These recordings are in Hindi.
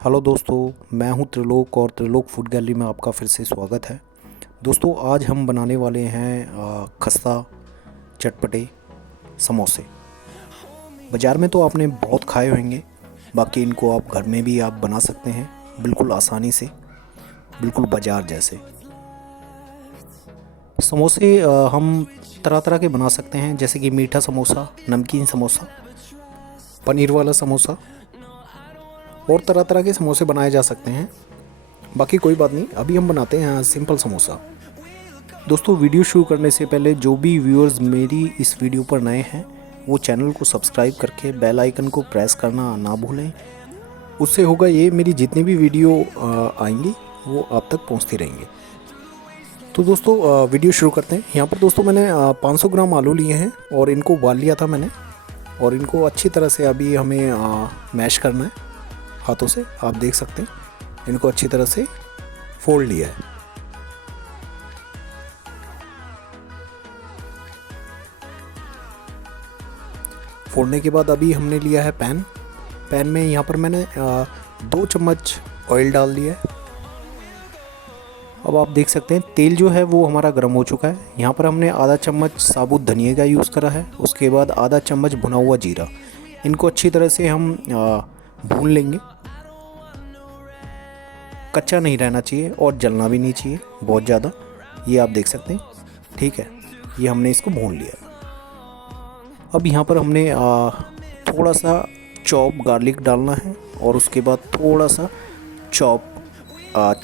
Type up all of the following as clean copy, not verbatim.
हेलो दोस्तों, मैं हूं त्रिलोक और त्रिलोक फूड गैलरी में आपका फिर से स्वागत है। दोस्तों, आज हम बनाने वाले हैं खस्ता चटपटे समोसे। बाज़ार में तो आपने बहुत खाए होंगे, बाकी इनको आप घर में भी आप बना सकते हैं बिल्कुल आसानी से, बिल्कुल बाज़ार जैसे। समोसे हम तरह तरह के बना सकते हैं, जैसे कि मीठा समोसा, नमकीन समोसा, पनीर वाला समोसा और तरह तरह के समोसे बनाए जा सकते हैं। बाकी कोई बात नहीं, अभी हम बनाते हैं सिंपल समोसा। दोस्तों, वीडियो शुरू करने से पहले जो भी व्यूअर्स मेरी इस वीडियो पर नए हैं वो चैनल को सब्सक्राइब करके बेल आइकन को प्रेस करना ना भूलें। उससे होगा ये, मेरी जितनी भी वीडियो आएंगी वो आप तक पहुंचती रहेंगी। तो दोस्तों, वीडियो शुरू करते हैं। यहाँ पर दोस्तों मैंने 500 ग्राम आलू लिए हैं और इनको उबाल लिया था मैंने, और इनको अच्छी तरह से अभी हमें मैश करना है हाथों से। आप देख सकते हैं इनको अच्छी तरह से फोल्ड लिया है। फोड़ने के बाद अभी हमने लिया है पैन में यहाँ पर मैंने 2 चम्मच ऑयल डाल दिया है। अब आप देख सकते हैं तेल जो है वो हमारा गर्म हो चुका है। यहाँ पर हमने आधा चम्मच साबुत धनिया का यूज़ करा है, उसके बाद आधा चम्मच भुना हुआ जीरा। इनको अच्छी तरह से हम भून लेंगे। कच्चा नहीं रहना चाहिए और जलना भी नहीं चाहिए बहुत ज़्यादा। ये आप देख सकते हैं, ठीक है। ये हमने इसको भून लिया। अब यहाँ पर हमने थोड़ा सा चॉप गार्लिक डालना है, और उसके बाद थोड़ा सा चॉप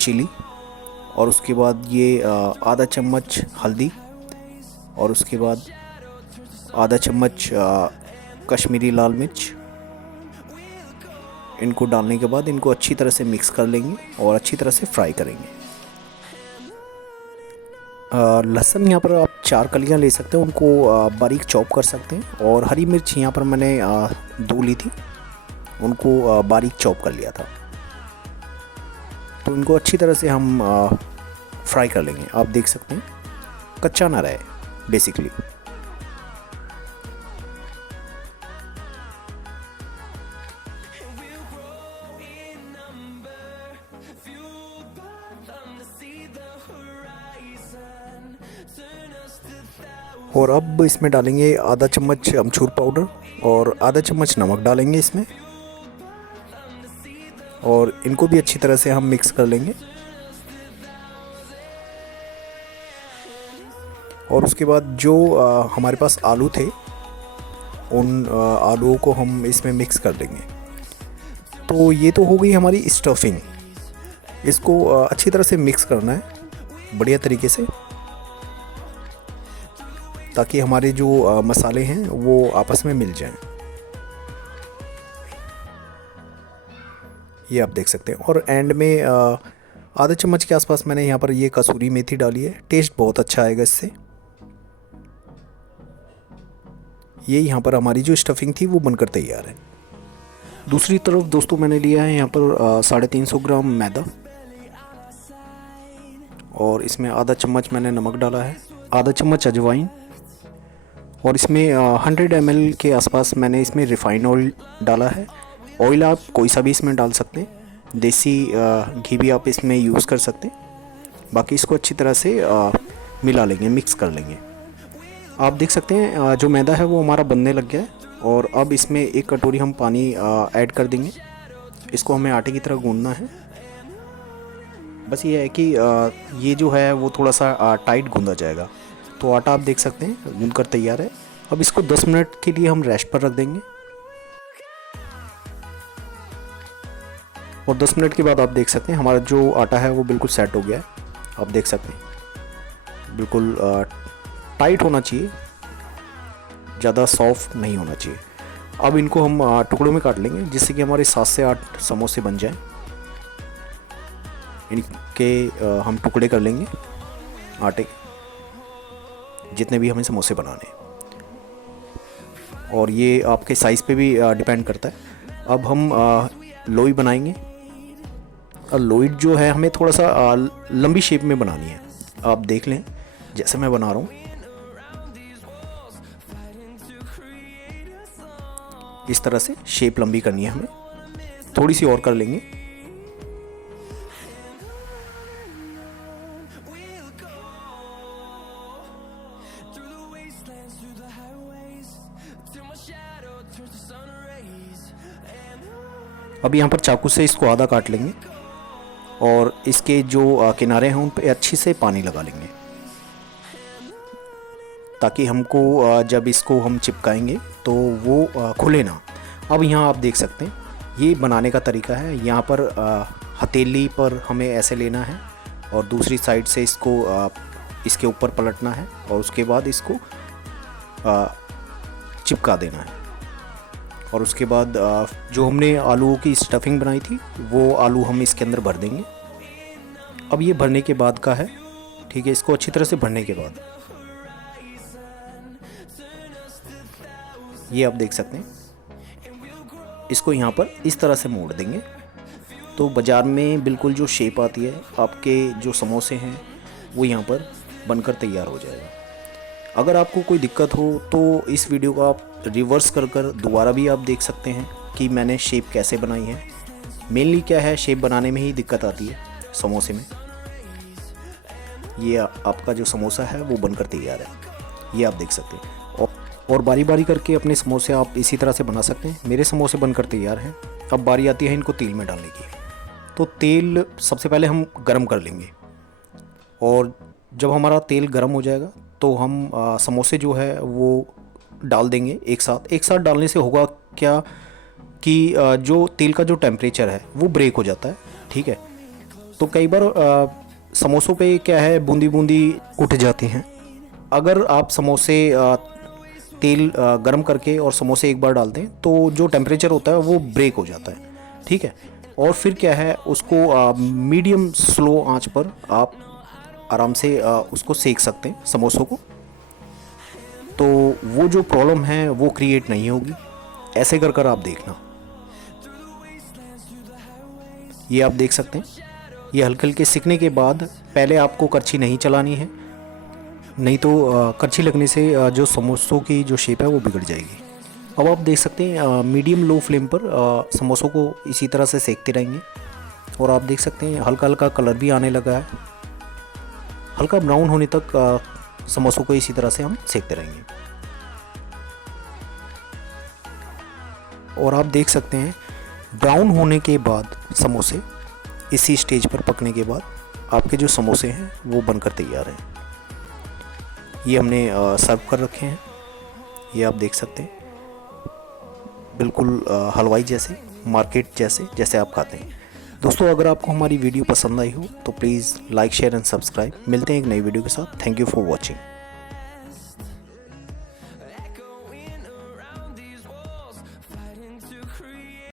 चिली, और उसके बाद ये आधा चम्मच हल्दी, और उसके बाद आधा चम्मच कश्मीरी लाल मिर्च। इनको डालने के बाद इनको अच्छी तरह से मिक्स कर लेंगे और अच्छी तरह से फ्राई करेंगे। लहसुन यहाँ पर आप 4 कलियाँ ले सकते हैं, उनको बारीक चॉप कर सकते हैं। और हरी मिर्च यहाँ पर मैंने 2 ली थी, उनको बारीक चॉप कर लिया था। तो इनको अच्छी तरह से हम फ्राई कर लेंगे। आप देख सकते हैं कच्चा ना रहे बेसिकली। और अब इसमें डालेंगे आधा चम्मच अमचूर पाउडर और आधा चम्मच नमक डालेंगे इसमें, और इनको भी अच्छी तरह से हम मिक्स कर लेंगे। और उसके बाद जो हमारे पास आलू थे, उन आलूओं को हम इसमें मिक्स कर देंगे। तो ये तो हो गई हमारी स्टफिंग। इसको अच्छी तरह से मिक्स करना है बढ़िया तरीके से, ताकि हमारे जो मसाले हैं वो आपस में मिल जाएं। ये आप देख सकते हैं। और एंड में आधा चम्मच के आसपास मैंने यहाँ पर ये कसूरी मेथी डाली है। टेस्ट बहुत अच्छा आएगा इससे। ये यहाँ पर हमारी जो स्टफिंग थी वो बनकर तैयार है। दूसरी तरफ दोस्तों मैंने लिया है यहाँ पर 350 ग्राम मैदा, और इसमें आधा चम्मच मैंने नमक डाला है, आधा चम्मच अजवाइन, और इसमें 100 ml के आसपास मैंने इसमें रिफ़ाइंड ऑयल डाला है। ऑयल आप कोई सा भी इसमें डाल सकते हैं, देसी घी भी आप इसमें यूज़ कर सकते हैं। बाकी इसको अच्छी तरह से मिला लेंगे, मिक्स कर लेंगे। आप देख सकते हैं जो मैदा है वो हमारा बनने लग गया है। और अब इसमें 1 कटोरी हम पानी ऐड कर देंगे। इसको हमें आटे की तरह गूंदना है। बस ये है कि ये जो है वो थोड़ा सा टाइट गूंदा जाएगा। तो आटा आप देख सकते हैं गूंद कर तैयार है। अब इसको 10 मिनट के लिए हम रेस्ट पर रख देंगे, और 10 मिनट के बाद आप देख सकते हैं हमारा जो आटा है वो बिल्कुल सेट हो गया है। आप देख सकते हैं बिल्कुल टाइट होना चाहिए, ज़्यादा सॉफ्ट नहीं होना चाहिए। अब इनको हम टुकड़ों में काट लेंगे, जिससे कि हमारे 7 से 8 समोसे बन जाएं। इनके हम टुकड़े कर लेंगे आटे, जितने भी हमें समोसे बनाने हैं, और ये आपके साइज़ पे भी डिपेंड करता है। अब हम लोई बनाएंगे, और लोई जो है हमें थोड़ा सा लंबी शेप में बनानी है। आप देख लें जैसे मैं बना रहा हूँ, इस तरह से शेप लंबी करनी है हमें। थोड़ी सी और कर लेंगे। अब यहाँ पर चाकू से इसको आधा काट लेंगे और इसके जो किनारे हैं उन पे अच्छी से पानी लगा लेंगे, ताकि हमको जब इसको हम चिपकाएंगे तो वो खुले ना। अब यहाँ आप देख सकते हैं ये बनाने का तरीका है। यहाँ पर हथेली पर हमें ऐसे लेना है और दूसरी साइड से इसको इसके ऊपर पलटना है और उसके बाद इसको चिपका देना है। और उसके बाद जो हमने आलूओं की स्टफिंग बनाई थी वो आलू हम इसके अंदर भर देंगे। अब ये भरने के बाद का है, ठीक है। इसको अच्छी तरह से भरने के बाद ये आप देख सकते हैं, इसको यहाँ पर इस तरह से मोड़ देंगे तो बाज़ार में बिल्कुल जो शेप आती है आपके जो समोसे हैं वो यहाँ पर बनकर तैयार हो जाएगा। अगर आपको कोई दिक्कत हो तो इस वीडियो को आप रिवर्स कर दोबारा भी आप देख सकते हैं कि मैंने शेप कैसे बनाई है। मेनली क्या है, शेप बनाने में ही दिक्कत आती है समोसे में। ये आपका जो समोसा है वो बनकर तैयार है, ये आप देख सकते हैं। और बारी बारी करके अपने समोसे आप इसी तरह से बना सकते हैं। मेरे समोसे बनकर तैयार हैं। अब बारी आती है इनको तेल में डालने की। तो तेल सबसे पहले हम गरम कर लेंगे और जब हमारा तेल गरम हो जाएगा तो हम समोसे जो है वो डाल देंगे एक साथ डालने से होगा क्या कि जो तेल का जो टेम्परेचर है वो ब्रेक हो जाता है, ठीक है। तो कई बार समोसों पे क्या है, बूंदी बूंदी उठ जाती हैं। अगर आप समोसे तेल गरम करके और समोसे एक बार डाल दें तो जो टेम्परेचर होता है वो ब्रेक हो जाता है, ठीक है। और फिर क्या है, उसको मीडियम स्लो आंच पर आप आराम से उसको सेक सकते हैं समोसों को। तो वो जो प्रॉब्लम है वो क्रिएट नहीं होगी। ऐसे कर आप देखना। ये आप देख सकते हैं, ये हल्के हल्के सिकने के बाद पहले आपको करछी नहीं चलानी है, नहीं तो करछी लगने से जो समोसों की जो शेप है वो बिगड़ जाएगी। अब आप देख सकते हैं मीडियम लो फ्लेम पर समोसों को इसी तरह से सेकते रहेंगे और आप देख सकते हैं हल्का हल्का कलर भी आने लगा है। हल्का ब्राउन होने तक समोसों को इसी तरह से हम सेकते रहेंगे। और आप देख सकते हैं ब्राउन होने के बाद समोसे इसी स्टेज पर पकने के बाद आपके जो समोसे हैं वो बनकर तैयार हैं। ये हमने सर्व कर रखे हैं, ये आप देख सकते हैं, बिल्कुल हलवाई जैसे, मार्केट जैसे आप खाते हैं। दोस्तों अगर आपको हमारी वीडियो पसंद आई हो तो please like share and subscribe. मिलते हैं एक नई वीडियो के साथ। Thank you for watching.